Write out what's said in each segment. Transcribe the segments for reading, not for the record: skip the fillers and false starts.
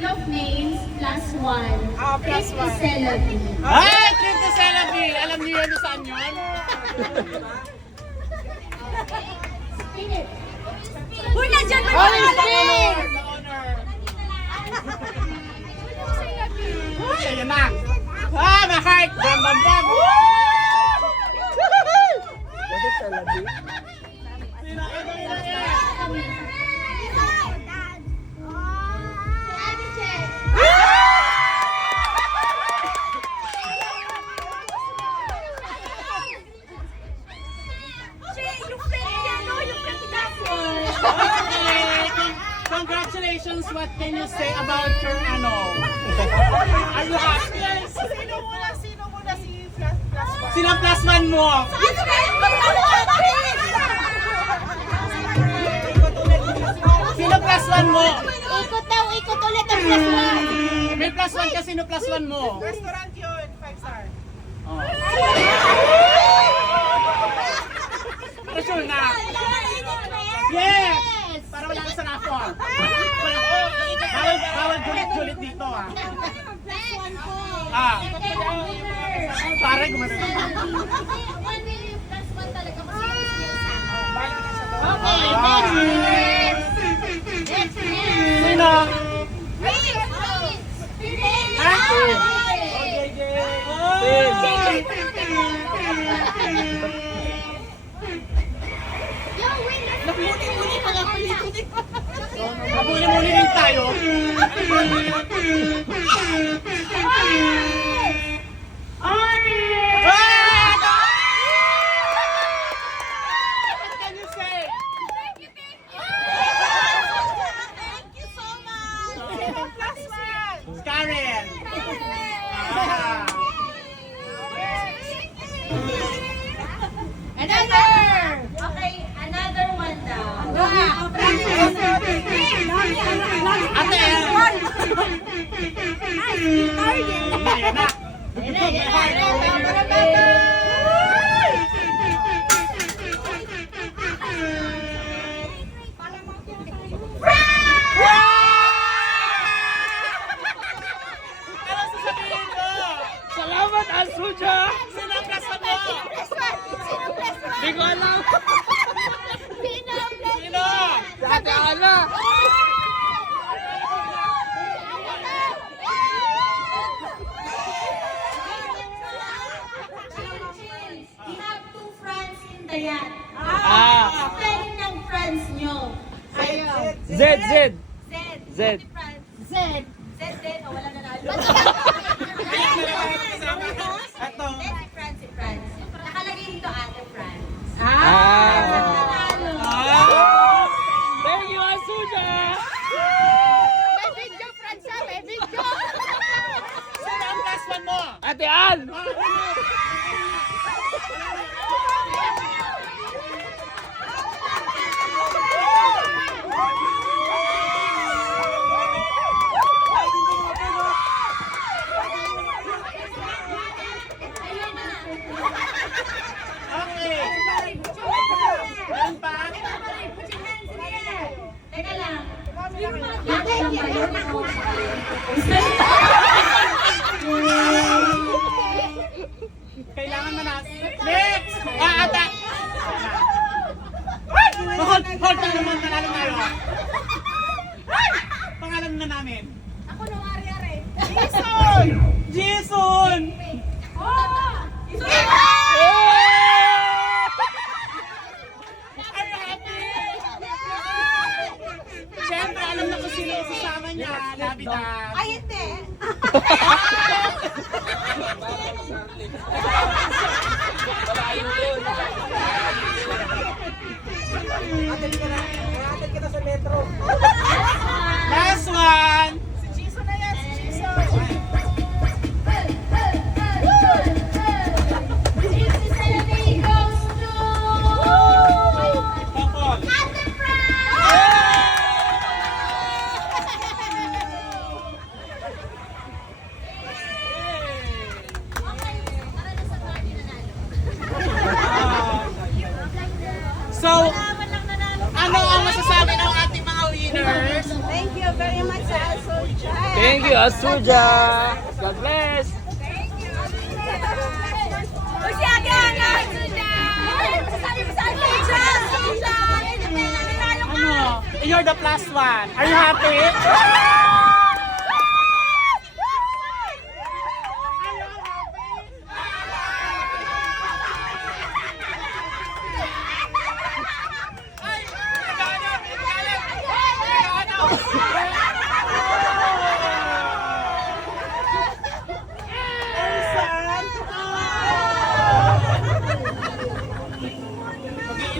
League of Names +1. Plus Trip to one. Celavi. Ay! Trip to Celavi! Alam niyo yun kung saan yun? Philip. Uy, nandiyan ba Holy yung Spirit! The honor! Uy, ayan na! Ah, my heart! Bam, bam, bam! What is Celavi? Ate Che. Yung friend niya, no? Yung friend ni Gasol. Okay. Congratulations! What can you say about your ano? Are you happy? Sino muna si plus one? Sino plus one mo? Sino plus one mo? Ikot ulit ang +1. May plus one ka, sino plus one mo? Restaurant yun, 5-star. Oh. Para sure na. Yes! Para wala ka sa nako. Bawal gulit-gulit dito ah. +1 po. Ah. Pare, gumana. +1 talaga kasi Okay, next. Sino? Ha? Mabuli-muli rin tayo. What can you say? Plus one. Karen. Ah. Okay, another one daw. Ate. Ayan na. Ano sasabihin mo? Salamat, Alsuja! Sino ang plus one mo? Hindi ko alam. Sino? Ate Ana! We have two friends in the yacht. Ah. Friend ng friends nyo. Z, Z. Z. Z. Oh, wala nanalo. Ito. Si Franz. Nakalagay dito Ate Franz. Ah. Nanalo. Ah. Thank you, Alsuja! May video, Franz, ha? May video. Sino ang plus one mo? Ate Al! Okay. Meron pa? Teka lang. Kailangan na Next! Ata! Hold on naman, nanalo tayo. Pangalan na namin. Ako nung ari-ari. Jason! Jason! I'm happy! Siyempre, alam na ko sino sasama niya. Navidad. Ay, hindi. Last one! Si Jisoo na yan, si Jisoo. Couple. So, ano ang masasabi ng ating mga winner? you, Asuja. God bless. Ano? You're the plus one. Are you happy?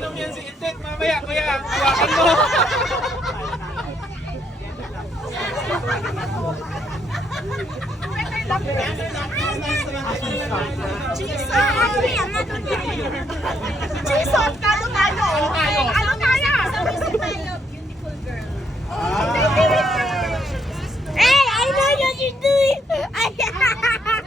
Magiinom yan si Itek. Mamaya, kuya. Hawakan mo. Cheese! Actually, I'm not